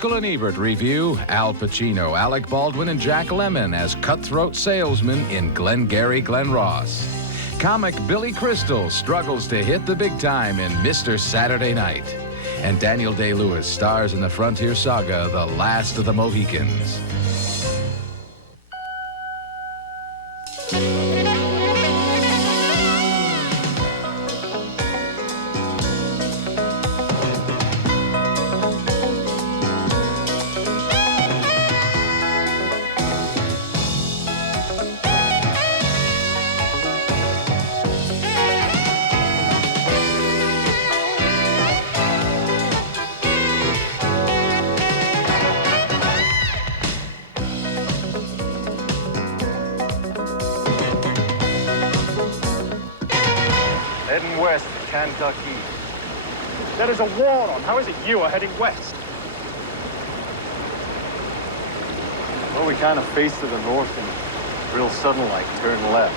Siskel and Ebert review Al Pacino, Alec Baldwin, and Jack Lemmon as cutthroat salesmen in Glengarry, Glen Ross. Comic Billy Crystal struggles to hit the big time in Mr. Saturday Night. And Daniel Day-Lewis stars in the frontier saga, The Last of the Mohicans. Heading west to Kentucky. There is a war on. How is it you are heading west? Well, we kind of face to the north and real sudden like turn left.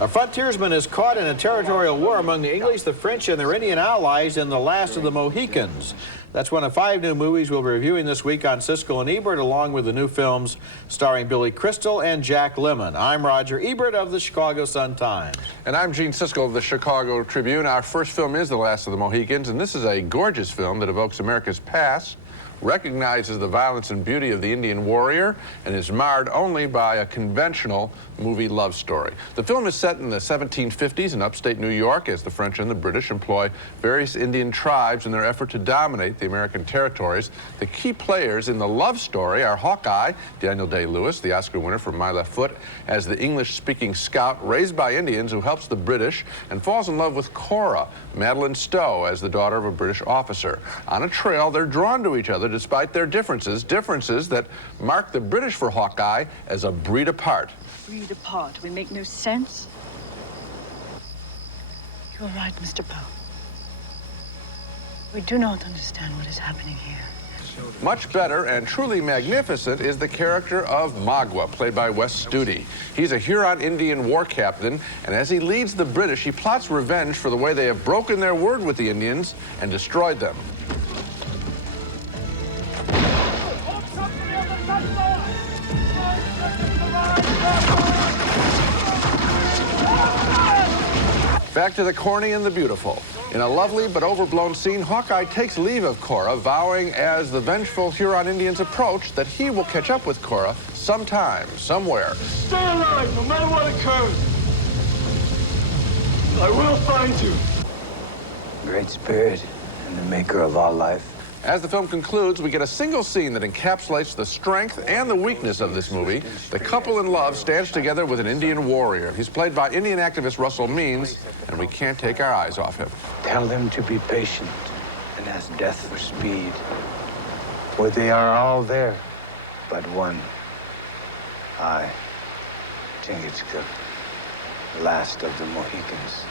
A frontiersman is caught in a territorial war among the English, the French, and their Indian allies in The Last of the Mohicans. That's one of 5 new movies we'll be reviewing this week on Siskel and Ebert, along with the new films starring Billy Crystal and Jack Lemmon. I'm Roger Ebert of the Chicago Sun-Times. And I'm Gene Siskel of the Chicago Tribune. Our first film is The Last of the Mohicans, and this is a gorgeous film that evokes America's past, recognizes the violence and beauty of the Indian warrior, and is marred only by a conventional movie love story. The film is set in the 1750s in upstate New York as the French and the British employ various Indian tribes in their effort to dominate the American territories. The key players in the love story are Hawkeye, Daniel Day-Lewis, the Oscar winner for My Left Foot, as the English-speaking scout raised by Indians who helps the British and falls in love with Cora, Madeline Stowe, as the daughter of a British officer. On a trail, they're drawn to each other despite their differences that mark the British for Hawkeye as a breed apart. Breed apart? We make no sense? You're right, Mr. Poe. We do not understand what is happening here. Much better and truly magnificent is the character of Magua, played by Wes Studi. He's a Huron Indian war captain, and as he leads the British, he plots revenge for the way they have broken their word with the Indians and destroyed them. Back to the corny and the beautiful. In a lovely but overblown scene, Hawkeye takes leave of Cora, vowing as the vengeful Huron Indians approach that he will catch up with Cora sometime, somewhere. Stay alive, no matter what occurs. I will find you. Great Spirit and the maker of all life. As the film concludes, we get a single scene that encapsulates the strength and the weakness of this movie. The couple in love stands together with an Indian warrior. He's played by Indian activist Russell Means, and we can't take our eyes off him. Tell them to be patient and ask death for speed. For they are all there, but one. I think it's the last of the Mohicans.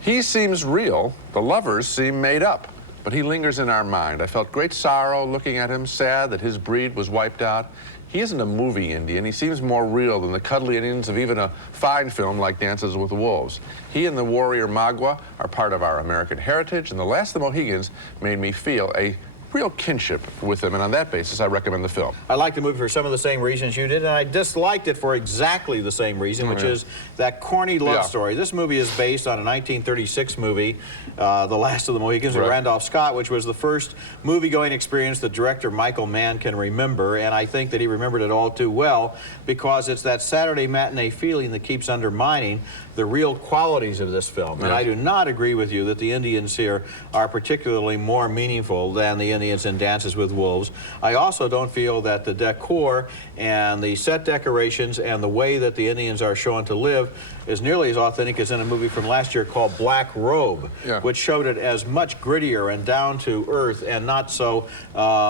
He seems real. The lovers seem made up. But he lingers in our mind. I felt great sorrow looking at him, sad that his breed was wiped out. He isn't a movie Indian. He seems more real than the cuddly Indians of even a fine film like Dances with Wolves. He and the warrior Magua are part of our American heritage, and The Last of the Mohicans made me feel a real kinship with them, and on that basis, I recommend the film. I like the movie for some of the same reasons you did, and I disliked it for exactly the same reason, which is that corny love story. This movie is based on a 1936 movie, The Last of the Mohicans, with Randolph Scott, which was the first movie-going experience that director Michael Mann can remember, and I think that he remembered it all too well, because it's that Saturday matinee feeling that keeps undermining the real qualities of this film. And I do not agree with you that the Indians here are particularly more meaningful than the Indians in Dances with Wolves. I also don't feel that the decor and the set decorations and the way that the Indians are shown to live is nearly as authentic as in a movie from last year called Black Robe, which showed it as much grittier and down to earth and not so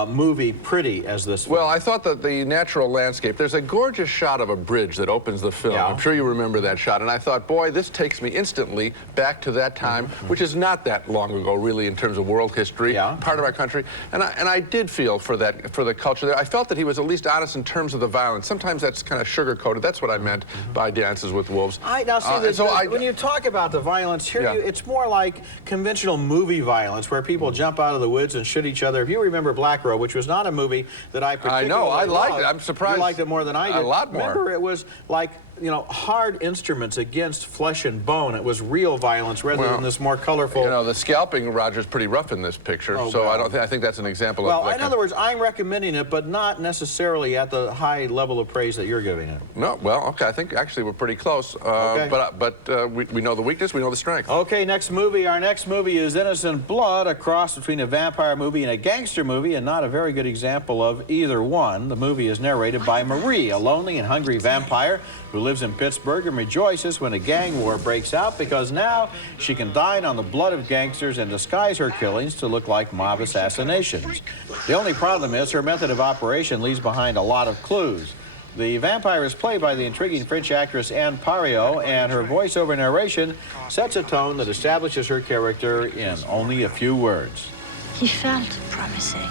movie pretty as this film. Well, I thought that the natural landscape, there's a gorgeous shot of a bridge that opens the film. I'm sure you remember that shot, and I thought, boy, this takes me instantly back to that time, which is not that long ago, really, in terms of world history, part of our country. And I did feel for the culture there. I felt that he was at least honest in terms of the violence. Sometimes that's kind of sugar-coated. That's what I meant by Dances with Wolves. now see, when you talk about the violence here, it's more like conventional movie violence, where people jump out of the woods and shoot each other. If you remember Black Robe, which was not a movie that I particularly I know, I liked loved. it. I'm surprised. You liked it more than I did. A lot more. Remember, it was like, you know, hard instruments against flesh and bone. It was real violence rather than this more colorful. You know, the scalping, Roger's pretty rough in this picture, so I think that's an example of. Well, in other words, I'm recommending it, but not necessarily at the high level of praise that you're giving it. No, well, okay, I think actually we're pretty close. But we know the weakness, we know the strength. Okay, next movie. Our next movie is Innocent Blood, a cross between a vampire movie and a gangster movie, and not a very good example of either one. The movie is narrated by Marie, a lonely and hungry vampire who lives in Pittsburgh and rejoices when a gang war breaks out because now she can dine on the blood of gangsters and disguise her killings to look like mob assassinations. The only problem is her method of operation leaves behind a lot of clues. The vampire is played by the intriguing French actress Anne Pariot, and her voiceover narration sets a tone that establishes her character in only a few words. He felt promising,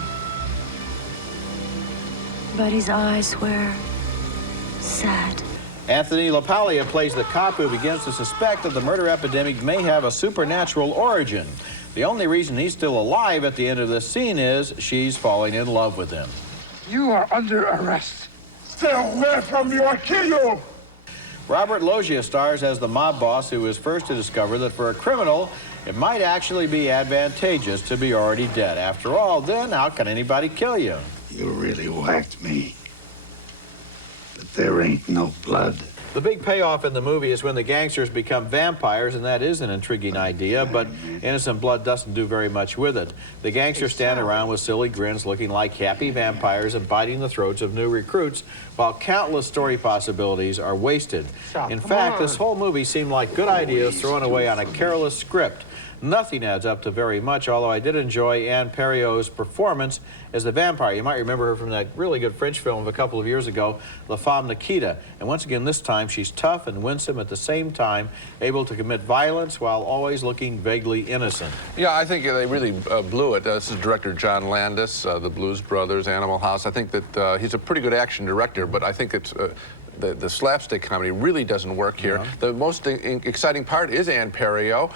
but his eyes were sad. Anthony LaPaglia plays the cop who begins to suspect that the murder epidemic may have a supernatural origin. The only reason he's still alive at the end of this scene is she's falling in love with him. You are under arrest. Stay away from me or kill you! Robert Loggia stars as the mob boss who is first to discover that for a criminal, it might actually be advantageous to be already dead. After all, then how can anybody kill you? You really whacked me. But there ain't no blood. The big payoff in the movie is when the gangsters become vampires, and that is an intriguing idea, but Innocent Blood doesn't do very much with it. The gangsters stand around with silly grins looking like happy vampires and biting the throats of new recruits, while countless story possibilities are wasted. In fact, this whole movie seemed like good ideas thrown away on a careless script. Nothing adds up to very much, although I did enjoy Anne Pariot's performance as the vampire. You might remember her from that really good French film of a couple of years ago, La Femme Nikita. And once again, this time, she's tough and winsome at the same time, able to commit violence while always looking vaguely innocent. Yeah, I think they really blew it. This is director John Landis, the Blues Brothers, Animal House. I think that he's a pretty good action director, but I think it's... The slapstick comedy really doesn't work here. Yeah. The most exciting part is Anne Pariot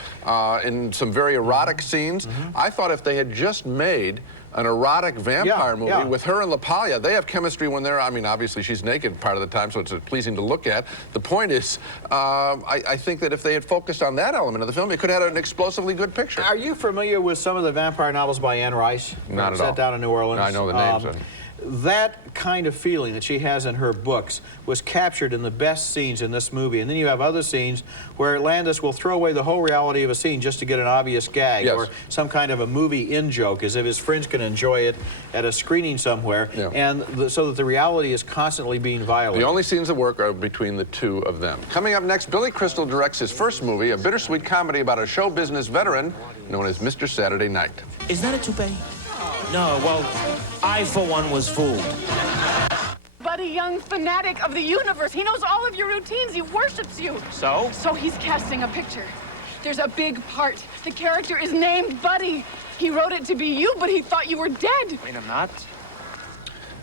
in some very erotic scenes. I thought if they had just made an erotic vampire movie with her and LaPaglia, they have chemistry when they're, I mean, obviously she's naked part of the time, so it's pleasing to look at. The point is, I think that if they had focused on that element of the film, it could have had an explosively good picture. Are you familiar with some of the vampire novels by Anne Rice? Not at all. Set down in New Orleans. I know the names. That kind of feeling that she has in her books was captured in the best scenes in this movie. And then you have other scenes where Landis will throw away the whole reality of a scene just to get an obvious gag or some kind of a movie in-joke, as if his friends can enjoy it at a screening somewhere, and so that the reality is constantly being violated. The only scenes that work are between the two of them. Coming up next, Billy Crystal directs his first movie, a bittersweet comedy about a show business veteran known as Mr. Saturday Night. Is that a toupee? No, well, I, for one, was fooled. Buddy, young fanatic of the universe. He knows all of your routines. He worships you. So? So he's casting a picture. There's a big part. The character is named Buddy. He wrote it to be you, but he thought you were dead. Wait, I'm not?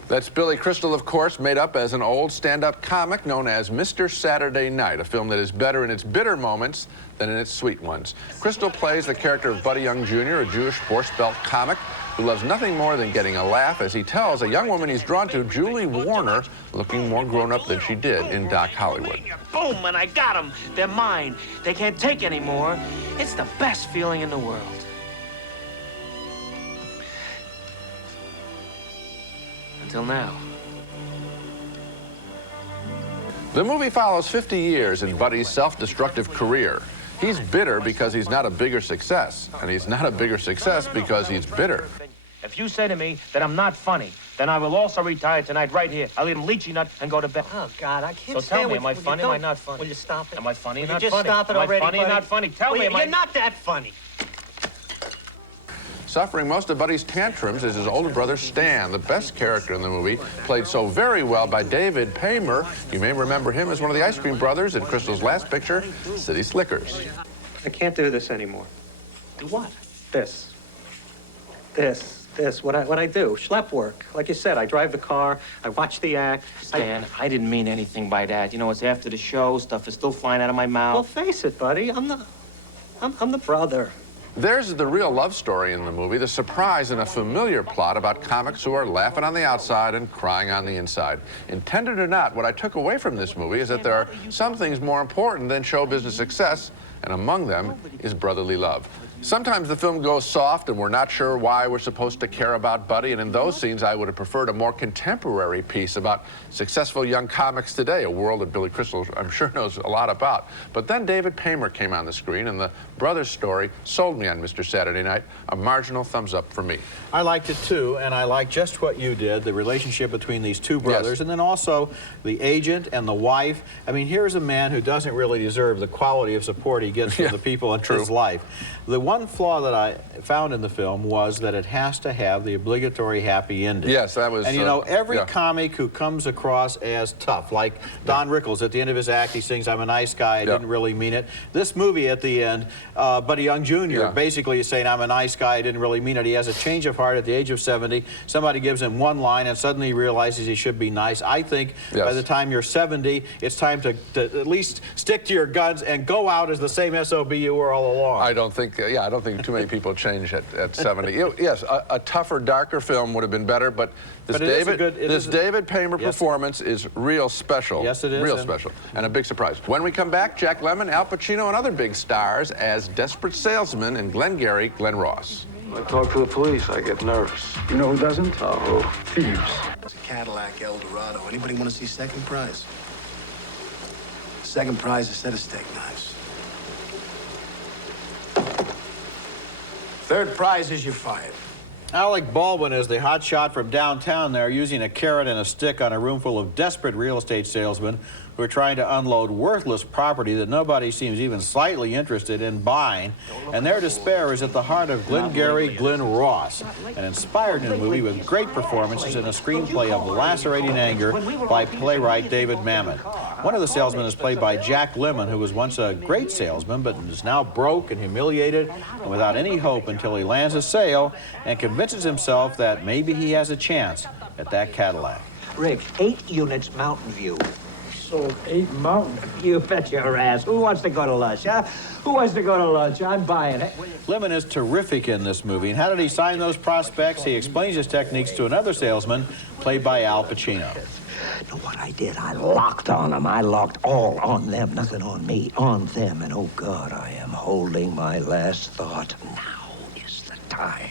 That's Billy Crystal, of course, made up as an old stand-up comic known as Mr. Saturday Night, a film that is better in its bitter moments than in its sweet ones. Crystal plays the character of Buddy Young Jr., a Jewish horse belt comic who loves nothing more than getting a laugh as he tells a young woman he's drawn to, Julie Warner, looking more grown-up than she did in Doc Hollywood. Boom, and I got them. They're mine. They can't take anymore. It's the best feeling in the world. Until now. The movie follows 50 years in Buddy's self-destructive career. He's bitter because he's not a bigger success, and he's not a bigger success because he's bitter. If you say to me that I'm not funny, then I will also retire tonight right here. I'll eat a lychee nut and go to bed. Oh, God, I can't So tell me, am I funny or am I not funny? Will you stop it? Am I funny or not just funny? stop it already, Am I funny or not funny? Tell me, am I... You're not that funny. Suffering most of Buddy's tantrums is his older brother, Stan, the best character in the movie, played so very well by David Paymer. You may remember him as one of the Ice Cream Brothers in Crystal's last picture, City Slickers. I can't do this anymore. Do what? This. This. This, what I do, schlep work. Like you said, I drive the car, I watch the act. Stan, I didn't mean anything by that. You know, it's after the show, stuff is still flying out of my Well, mouth. face it, buddy, I'm the brother. There's the real love story in the movie, the surprise in a familiar plot about comics who are laughing on the outside and crying on the inside. Intended or not, what I took away from this movie is that there are some things more important than show business success, and among them is brotherly love. Sometimes the film goes soft and we're not sure why we're supposed to care about Buddy, and in those scenes I would have preferred a more contemporary piece about successful young comics today, a world that Billy Crystal, I'm sure, knows a lot about. But then David Paymer came on the screen and the brothers story sold me on Mr. Saturday Night. A marginal thumbs up for me. I liked it too, and I like just what you did, the relationship between these two brothers, Yes. and then also the agent and the wife. I mean, here's a man who doesn't really deserve the quality of support he gets from the people in his life. The one flaw that I found in the film was that it has to have the obligatory happy ending. Yes, that was... And you know, every yeah. comic who comes across as tough, like Don Rickles at the end of his act, he sings, "I'm a nice guy, I didn't really mean it." This movie at the end, Buddy Young Jr. basically is saying, "I'm a nice guy, I didn't really mean it." He has a change of heart at the age of 70. Somebody gives him one line and suddenly he realizes he should be nice. I think by the time you're 70, it's time to at least stick to your guns and go out as the same SOB you were all along. I don't think, I don't think too many people change at 70. Yes, a tougher, darker film would have been better, but this David Paymer performance is real special. Yes, it is. Real special, and a big surprise. When we come back, Jack Lemmon, Al Pacino, and other big stars as desperate salesmen in Glengarry, Glen Ross. When I talk to the police, I get nervous. You know who doesn't? Oh, Thieves. It's a Cadillac Eldorado. Anybody want to see second prize? Second prize is a set of steak knives. Third prize is you're fired. Alec Baldwin is the hotshot from downtown there, using a carrot and a stick on a room full of desperate real estate salesmen who are trying to unload worthless property that nobody seems even slightly interested in buying. And their despair is at the heart of Glengarry Glen Ross, an inspired new movie with great performances and a screenplay of lacerating anger by playwright David Mamet. One of the salesmen is played by Jack Lemmon, who was once a great salesman, but is now broke and humiliated and without any hope until he lands a sale and convinces himself that maybe he has a chance at that Cadillac. Rick, 8 units Mountain View. Sold 8 Mountain. You bet your ass. Who wants to go to lunch, huh? Who wants to go to lunch? I'm buying it. Lemmon is terrific in this movie. And how did he sign those prospects? He explains his techniques to another salesman, played by Al Pacino. Know what I did? I locked on them. I locked all on them. Nothing on me, on them. And oh, God, I am holding my last thought. Now is the time.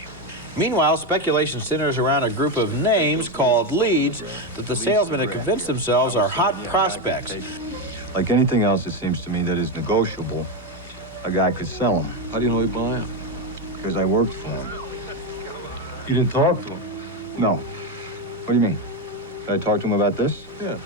Meanwhile, speculation centers around a group of names called leads that the salesmen have convinced themselves are hot prospects. Like anything else, it seems to me, that is negotiable, a guy could sell them. How do you know he buy them? Because I worked for him. You didn't talk to him? No. What do you mean? Did I talk to him about this? Yeah.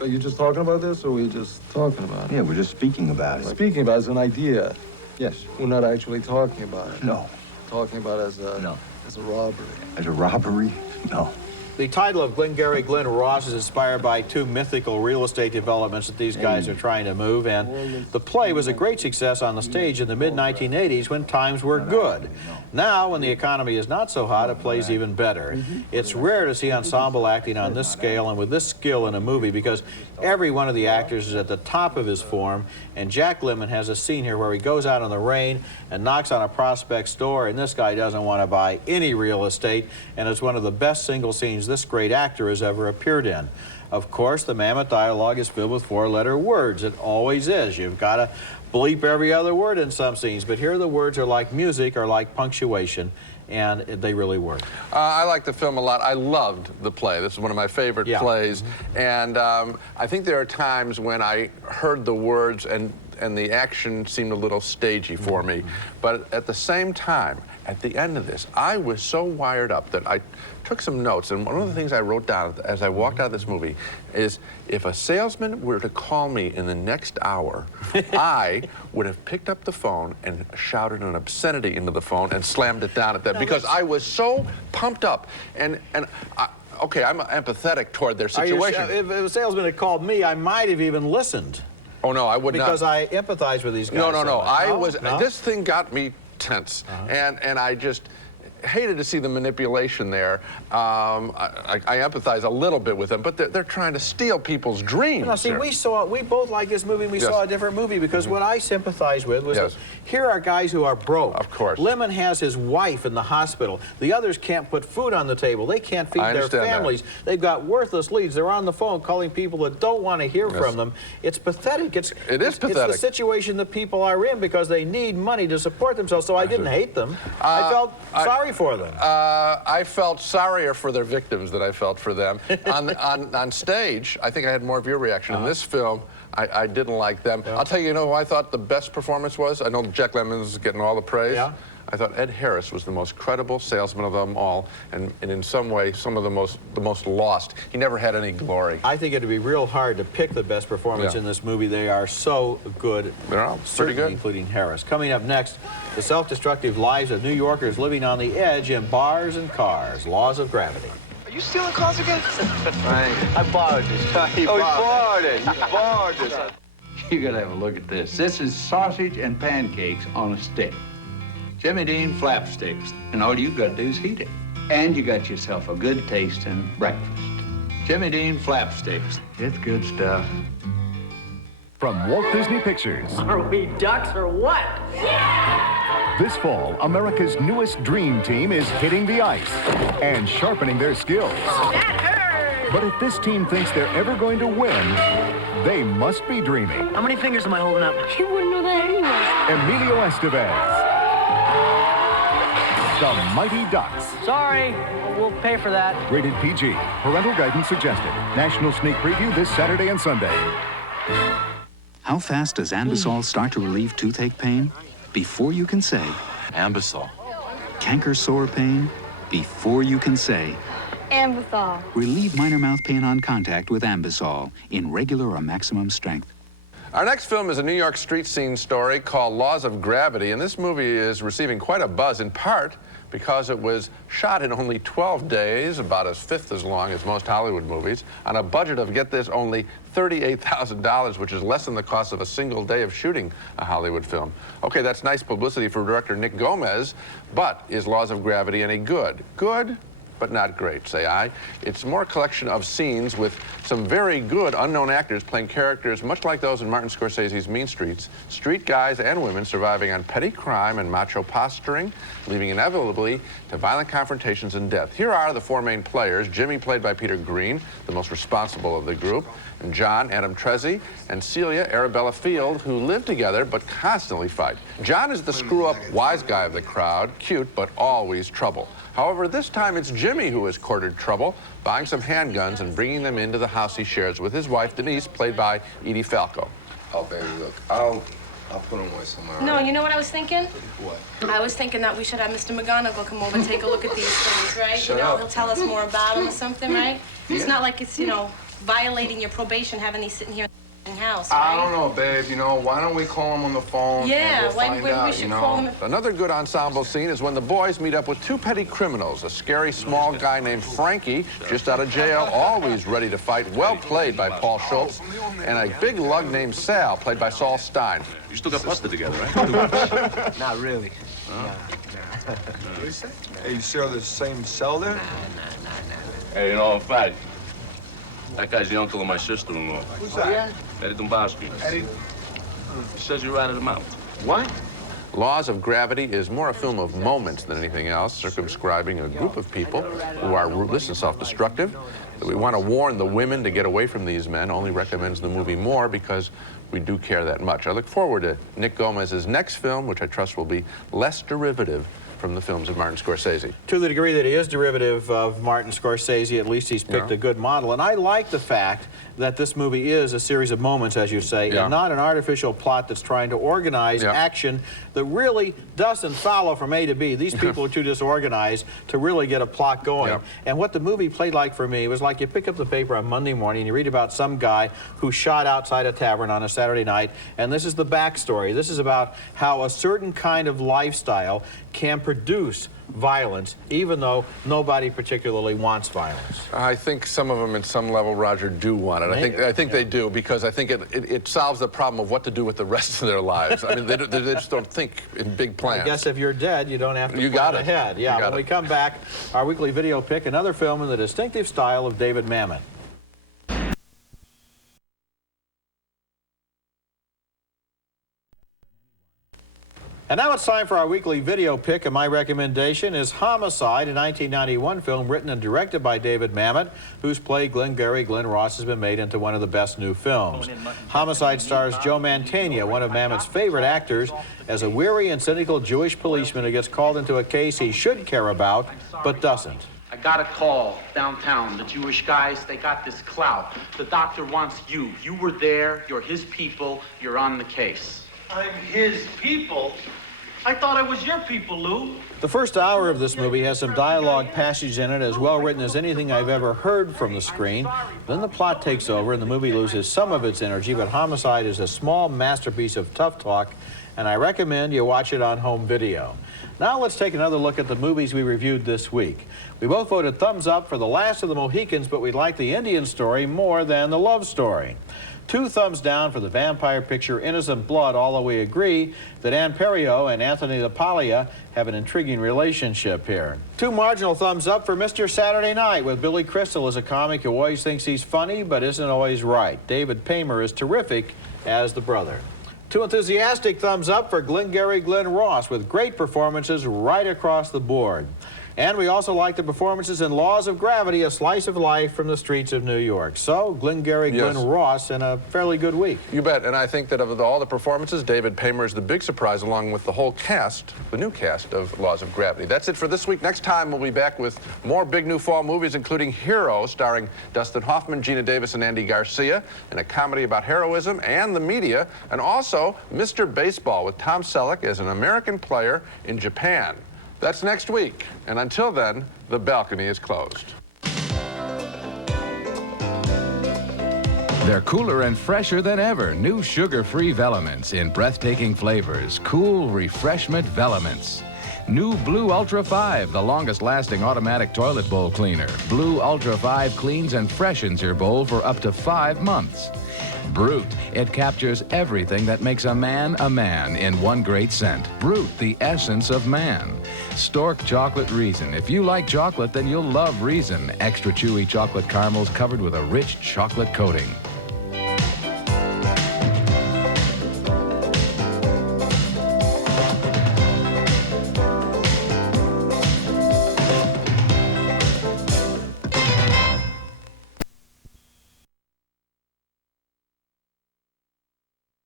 Are you just talking about this, or were you just talking about it? Yeah, we're just speaking about it. Speaking about it as an idea? Yes. We're not actually talking about it? No. Talking about it as a... No. As a robbery. As a robbery? No. The title of Glengarry Glen Ross is inspired by 2 mythical real estate developments that these guys are trying to move, and the play was a great success on the stage in the mid-1980s when times were good. Now, when the economy is not so hot, it plays even better. It's rare to see ensemble acting on this scale and with this skill in a movie because every one of the actors is at the top of his form, and Jack Lemmon has a scene here where he goes out in the rain and knocks on a prospect's door, and this guy doesn't want to buy any real estate, and it's one of the best single scenes this great actor has ever appeared in. Of course, the Mamet dialogue is filled with 4-letter words. It always is. You've got to bleep every other word in some scenes, but here the words are like music or like punctuation, and they really work. I like the film a lot. I loved the play. This is one of my favorite plays, and I think there are times when I heard the words and the action seemed a little stagey for me, but at the same time, at the end of this, I was so wired up that I took some notes, and one of the things I wrote down as I walked out of this movie is if a salesman were to call me in the next hour, I would have picked up the phone and shouted an obscenity into the phone and slammed it down at them because I was so pumped up. And okay, I'm empathetic toward their situation. If a salesman had called me, I might have even listened. Oh, no, I would not. Because I empathize with these guys. No. So I was, this thing got me tense. And I just, hated to see the manipulation there. I empathize a little bit with them, but they're trying to steal people's dreams. Now, see, we both like this movie, and we saw a different movie, because what I sympathized with was that here are guys who are broke. Of course. Lemon has his wife in the hospital. The others can't put food on the table. They can't feed their families. They've got worthless leads. They're on the phone calling people that don't want to hear from them. It's pathetic. It is pathetic. It's the situation that people are in because they need money to support themselves, so I didn't hate them. I felt sorry for them. I felt sorrier for their victims than I felt for them. on stage, I think I had more of your reaction. In this film, I didn't like them. I'll tell you, who I thought the best performance was? I know Jack Lemmon's getting all the praise. I thought Ed Harris was the most credible salesman of them all, and in some way, some of the most lost. He never had any glory. I think it'd be real hard to pick the best performance in this movie. They are so good. They're all pretty good, including Harris. Coming up next, the self-destructive lives of New Yorkers living on the edge in bars and cars. Laws of gravity. Are you stealing cars again? Frank, I borrowed this. You borrowed it. You borrowed this. You gotta have a look at this. This is sausage and pancakes on a stick. Jimmy Dean flap sticks, and all you gotta do is heat it. And you got yourself a good tasting breakfast. Jimmy Dean flap sticks. It's good stuff. From Walt Disney Pictures. Are we ducks or what? Yeah! This fall, America's newest dream team is hitting the ice and sharpening their skills. Oh, that hurt! But if this team thinks they're ever going to win, they must be dreaming. How many fingers am I holding up? You wouldn't know that anyway. Emilio Estevez. The Mighty Ducks. Sorry, we'll pay for that. Rated PG. Parental guidance suggested. National sneak preview this Saturday and Sunday. How fast does Ambisol start to relieve toothache pain? Before you can say Ambisol. Canker sore pain? Before you can say Ambisol. Relieve minor mouth pain on contact with Ambisol in regular or maximum strength. Our next film is a New York street scene story called Laws of Gravity, and this movie is receiving quite a buzz, in part because it was shot in only 12 days, about a fifth as long as most Hollywood movies, on a budget of, get this, only $38,000, which is less than the cost of a single day of shooting a Hollywood film. Okay, that's nice publicity for director Nick Gomez, but is Laws of Gravity any good? Good, but not great, say I. It's more a collection of scenes with some very good unknown actors playing characters much like those in Martin Scorsese's Mean Streets, street guys and women surviving on petty crime and macho posturing, leading inevitably to violent confrontations and death. Here are the four main players: Jimmy, played by Peter Green, the most responsible of the group, and John, Adam Trezzi, and Celia, Arabella Field, who live together but constantly fight. John is the screw-up wise guy of the crowd, cute but always trouble. However, this time it's Jimmy who has courted trouble, buying some handguns and bringing them into the house he shares with his wife, Denise, played by Edie Falco. Oh, baby, look, I'll put them away somewhere. No, you know what I was thinking? What? I was thinking that we should have Mr. McGonagall come over and take a look at these things, right? Shut you know, up. he'll tell us more about them or something, right? Yeah. It's not like it's, violating your probation having these sitting here in the house, right? I don't know, babe. Why don't we call him on the phone? Yeah, and we'll find out, we should call him. Another good ensemble scene is when the boys meet up with two petty criminals, a scary small guy named Frankie, just out of jail, always ready to fight, well played by Paul Schultz, and a big lug named Sal, played by Saul Stein. You still got busted together, right? Not really. Hey, you share the same cell there? Hey, in fact, that guy's the uncle of my sister-in-law. Who's that? Eddie Dombrowski. Eddie? He says you ratted him out. What? Laws of Gravity is more a film of moments than anything else, circumscribing a group of people who are ruthless and self-destructive. We want to warn the women to get away from these men, only recommends the movie more because we do care that much. I look forward to Nick Gomez's next film, which I trust will be less derivative from the films of Martin Scorsese. To the degree that he is derivative of Martin Scorsese, at least he's picked a good model. And I like the fact that this movie is a series of moments, as you say, and not an artificial plot that's trying to organize action that really doesn't follow from A to B. These people are too disorganized to really get a plot going. And what the movie played like for me was like you pick up the paper on Monday morning and you read about some guy who shot outside a tavern on a Saturday night, and this is the backstory. This is about how a certain kind of lifestyle can produce produce violence, even though nobody particularly wants violence? I think some of them, at some level, Roger, do want it. I think they do, because I think it solves the problem of what to do with the rest of their lives. I mean, they just don't think in big plans. I guess if you're dead, you don't have to plan ahead. Yeah, when we come back, our weekly video pick, another film in the distinctive style of David Mamet. And now it's time for our weekly video pick, and my recommendation is Homicide, a 1991 film written and directed by David Mamet, whose play Glengarry Glen Ross has been made into one of the best new films. Homicide stars Joe Mantegna, one of Mamet's favorite actors, as a weary and cynical Jewish policeman who gets called into a case he should care about, but doesn't. I got a call downtown. The Jewish guys, they got this clout. The doctor wants you. You were there, you're his people, you're on the case. I'm his people? I thought I was your people, Lou. The first hour of this movie has some dialogue passage in it as well written as anything I've ever heard from the screen. Then the plot takes over and the movie loses some of its energy, but Homicide is a small masterpiece of tough talk, and I recommend you watch it on home video. Now let's take another look at the movies we reviewed this week. We both voted thumbs up for The Last of the Mohicans, but we like the Indian Story more than the love story. 2 thumbs down for the vampire picture Innocent Blood, although we agree that Ann Perio and Anthony LaPaglia have an intriguing relationship here. 2 marginal thumbs up for Mr. Saturday Night, with Billy Crystal as a comic who always thinks he's funny but isn't always right. David Paymer is terrific as the brother. 2 enthusiastic thumbs up for Glengarry Glen Ross, with great performances right across the board. And we also like the performances in Laws of Gravity, a slice of life from the streets of New York. So, Glengarry Glen Ross in a fairly good week. You bet, and I think that of all the performances, David Paymer is the big surprise, along with the whole cast, the new cast of Laws of Gravity. That's it for this week. Next time, we'll be back with more big new fall movies, including Hero, starring Dustin Hoffman, Gina Davis, and Andy Garcia, and a comedy about heroism and the media, and also Mr. Baseball with Tom Selleck as an American player in Japan. That's next week, and until then, the balcony is closed. They're cooler and fresher than ever. New sugar-free Velements in breathtaking flavors. Cool refreshment Velements. New Blue Ultra 5, the longest-lasting automatic toilet bowl cleaner. Blue Ultra 5 cleans and freshens your bowl for up to 5 months. Brute, it captures everything that makes a man in one great scent. Brute, the essence of man. Stork Chocolate Reason. If you like chocolate, then you'll love Reason. Extra chewy chocolate caramels covered with a rich chocolate coating.